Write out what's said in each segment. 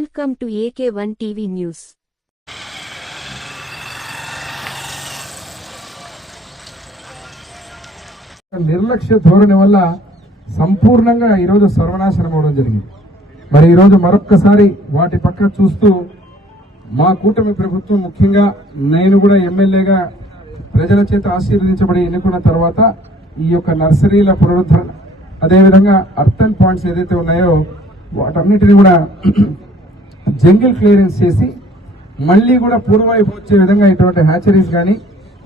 welcome to AK one TV news నిర్లక్ష్య ధోరణి వల్ల సంపూర్ణంగా ఈరోజు సర్వనాశనం అవడం జరిగింది మరి ఈరోజు మరొక్కసారి వాటి పక్క చూస్తూ మా కూటమి ప్రభుత్వం ముఖ్యంగా నేను కూడా ఎమ్మెల్యేగా ప్రజల చేత ఆశీర్వదించబడి ఎన్నుకున్న తర్వాత ఈ యొక్క నర్సరీల పునరుద్ధరణ అదేవిధంగా అర్థన్ పాయింట్స్ ఏదైతే ఉన్నాయో వాటన్నిటిని కూడా జంగిల్ క్లియరెన్స్ చేసి మళ్ళీ కూడా పూర్వవైపు వచ్చే విధంగా ఇటువంటి హ్యాచరీస్ కానీ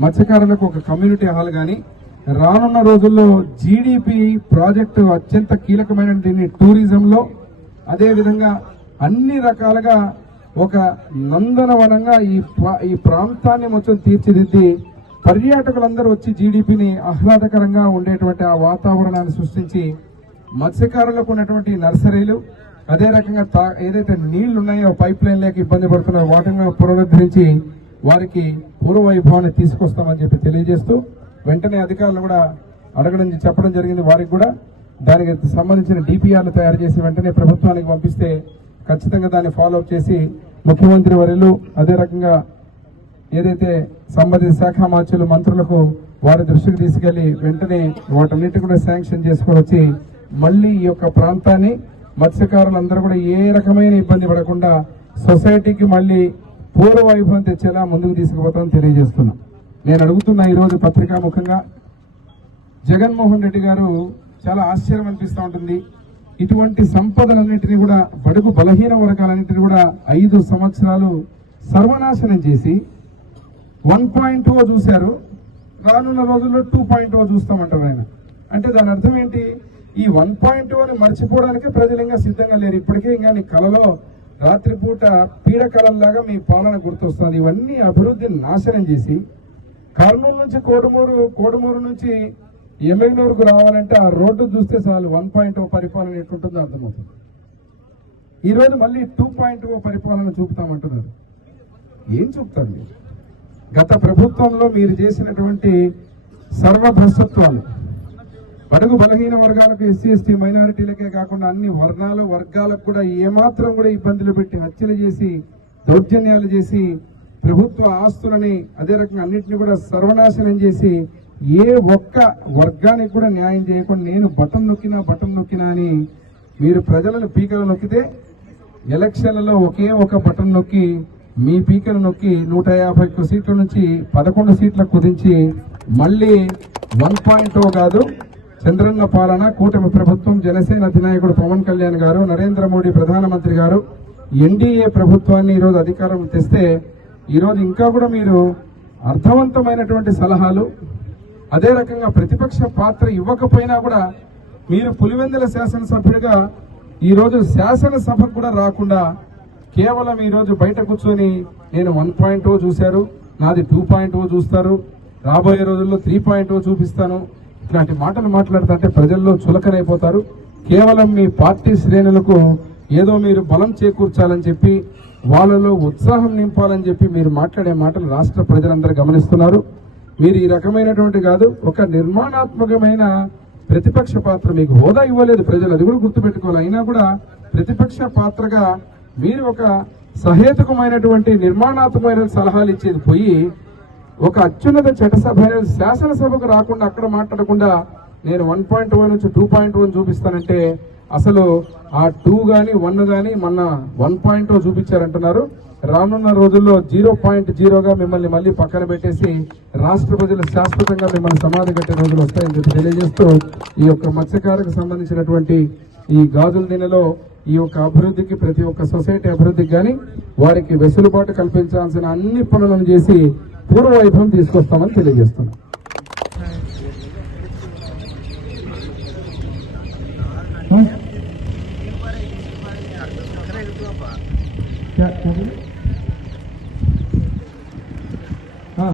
మత్స్యకారులకు ఒక కమ్యూనిటీ హాల్ కానీ రానున్న రోజుల్లో జీడిపి ప్రాజెక్టు అత్యంత కీలకమైన దీన్ని టూరిజంలో అదేవిధంగా అన్ని రకాలుగా ఒక నందనవనంగా ఈ ఈ ప్రాంతాన్ని మొత్తం తీర్చిదిద్ది పర్యాటకులందరూ వచ్చి జీడిపిని ఆహ్లాదకరంగా ఉండేటువంటి ఆ వాతావరణాన్ని సృష్టించి మత్స్యకారులకు ఉన్నటువంటి నర్సరీలు అదే రకంగా ఏదైతే నీళ్లు ఉన్నాయో పైప్ లైన్ లేక ఇబ్బంది పడుతున్నాయో వాటిని పునరుద్ధరించి వారికి పూర్వ వైభవాన్ని తీసుకొస్తామని చెప్పి తెలియజేస్తూ వెంటనే అధికారులు కూడా అడగడం చెప్పడం జరిగింది వారికి కూడా దానికి సంబంధించిన డిపిఆర్లు తయారు చేసి వెంటనే ప్రభుత్వానికి పంపిస్తే ఖచ్చితంగా దాన్ని ఫాలో అప్ చేసి ముఖ్యమంత్రి వర్యులు అదే రకంగా ఏదైతే సంబంధిత శాఖ మంత్రులు మంత్రులకు వారి దృష్టికి తీసుకెళ్లి వెంటనే వాటన్నిటి కూడా శాంక్షన్ చేసుకొని వచ్చి మళ్ళీ ఈ యొక్క ప్రాంతాన్ని మత్స్యకారులందరూ కూడా ఏ రకమైన ఇబ్బంది పడకుండా సొసైటీకి మళ్ళీ పూర్వ వైభవం తెచ్చేలా ముందుకు తీసుకుపోతామని తెలియజేస్తున్నా నేను అడుగుతున్న ఈరోజు పత్రికా ముఖంగా జగన్మోహన్ రెడ్డి గారు చాలా ఆశ్చర్యం అనిపిస్తూ ఉంటుంది ఇటువంటి సంపదలన్నింటినీ కూడా బడుగు బలహీన వర్గాలన్నింటినీ కూడా ఐదు సంవత్సరాలు సర్వనాశనం చేసి వన్ పాయింట్ ఓ చూశారు రానున్న రోజుల్లో టూ పాయింట్ ఓ చూస్తామంటారు ఆయన అంటే దాని అర్థం ఏంటి ఈ వన్ పాయింట్ అని మర్చిపోవడానికి ప్రజలు ఇంకా సిద్ధంగా లేరు ఇప్పటికే ఇంకా నీ కళలో రాత్రిపూట పీడకళల్లాగా మీ పాలన గుర్తొస్తుంది ఇవన్నీ అభివృద్ధిని నాశనం చేసి కర్నూలు నుంచి కోటమూరు కోటమూరు నుంచి ఎమ్మెల్యేనూరుకు రావాలంటే ఆ రోడ్డు చూస్తే చాలు వన్ పాయింట్ ఓ పరిపాలన ఎట్టుంటుందో అర్థమవుతుంది ఈరోజు మళ్ళీ టూ పాయింట్ ఓ పరిపాలన చూపుతామంటున్నారు ఏం చూపుతారు మీరు గత ప్రభుత్వంలో మీరు చేసినటువంటి సర్వభ్రస్తత్వాలు బడుగు బలహీన వర్గాలకు ఎస్సీ ఎస్టీ మైనారిటీలకే కాకుండా అన్ని వర్గాల వర్గాలకు కూడా ఏమాత్రం కూడా ఇబ్బందులు పెట్టి హత్యలు చేసి దౌర్జన్యాలు చేసి ప్రభుత్వ ఆస్తులని అదే రకంగా అన్నింటినీ కూడా సర్వనాశనం చేసి ఏ ఒక్క వర్గానికి కూడా న్యాయం చేయకుండా నేను బటం నొక్కినా బటం నొక్కినా అని మీరు ప్రజలను పీకలు నొక్కితే ఎలక్షన్లలో ఒకే ఒక బటన్ నొక్కి మీ పీకలు నొక్కి నూట యాభై సీట్ల నుంచి పదకొండు సీట్లకు కుదించి మళ్ళీ వన్ కాదు చంద్రన్న పాలన కూటమి ప్రభుత్వం జనసేన అధినాయకుడు పవన్ కళ్యాణ్ గారు నరేంద్ర మోడీ ప్రధానమంత్రి గారు ఎన్డీఏ ప్రభుత్వాన్ని ఈరోజు అధికారం తెస్తే ఈరోజు ఇంకా కూడా మీరు అర్థవంతమైనటువంటి సలహాలు అదే రకంగా ప్రతిపక్ష పాత్ర ఇవ్వకపోయినా కూడా మీరు పులివెందుల శాసనసభ్యుడిగా ఈరోజు శాసనసభకు కూడా రాకుండా కేవలం ఈరోజు బయట కూర్చొని నేను వన్ పాయింట్ చూశారు నాది టూ పాయింట్ చూస్తారు రాబోయే రోజుల్లో త్రీ పాయింట్ చూపిస్తాను ఇలాంటి మాటలు మాట్లాడుతుంటే ప్రజల్లో చులకనైపోతారు కేవలం మీ పార్టీ శ్రేణులకు ఏదో మీరు బలం చేకూర్చాలని చెప్పి వాళ్ళలో ఉత్సాహం నింపాలని చెప్పి మీరు మాట్లాడే మాటలు రాష్ట్ర ప్రజలందరూ గమనిస్తున్నారు మీరు ఈ రకమైనటువంటి కాదు ఒక నిర్మాణాత్మకమైన ప్రతిపక్ష పాత్ర మీకు హోదా ఇవ్వలేదు ప్రజలు అది కూడా గుర్తుపెట్టుకోవాలి అయినా కూడా ప్రతిపక్ష పాత్రగా మీరు ఒక సహేతుకమైనటువంటి నిర్మాణాత్మకమైన సలహాలు ఇచ్చేది పోయి ఒక అత్యున్నత చట్టసభ శాసనసభకు రాకుండా అక్కడ మాట్లాడకుండా నేను వన్ పాయింట్ వన్ నుంచి టూ పాయింట్ వన్ చూపిస్తానంటే అసలు ఆ టూ కానీ వన్ కానీ మొన్న వన్ పాయింట్ చూపించారంటున్నారు రానున్న రోజుల్లో జీరో పాయింట్ జీరోగా మిమ్మల్ని మళ్ళీ పక్కన పెట్టేసి రాష్ట్ర ప్రజలు శాశ్వతంగా మిమ్మల్ని సమాధి కట్టే రోజులు వస్తాయని చెప్పి తెలియజేస్తూ ఈ యొక్క మత్స్యకారులకు సంబంధించినటువంటి ఈ గాజుల దినలో ఈ యొక్క అభివృద్ధికి ప్రతి ఒక్క సొసైటీ అభివృద్ధికి కానీ వారికి వెసులుబాటు కల్పించాల్సిన అన్ని పనులను చేసి పూర్వ వైభవం తీసుకొస్తామని తెలియజేస్తున్నాం क्या क्या बोले?